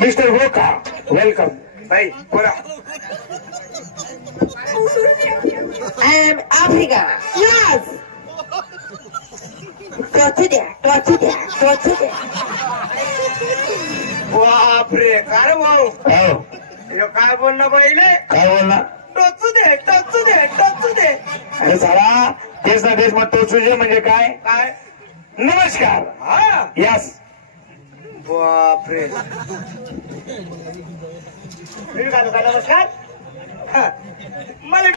Mister गोका welcome. भाई बोला. I am Africa. Yes. Go to there. Go to there. Go to there. बापरे काय भाऊ हो काय बोलला पहिले. काय बोलला. टोचू दे टोचू दे टोचू दे. अरे साला देश ना देश मग टोचूजे म्हणजे काय. काय नमस्कार. हा यस. बापरे मी घालू का नमस्कार. हा.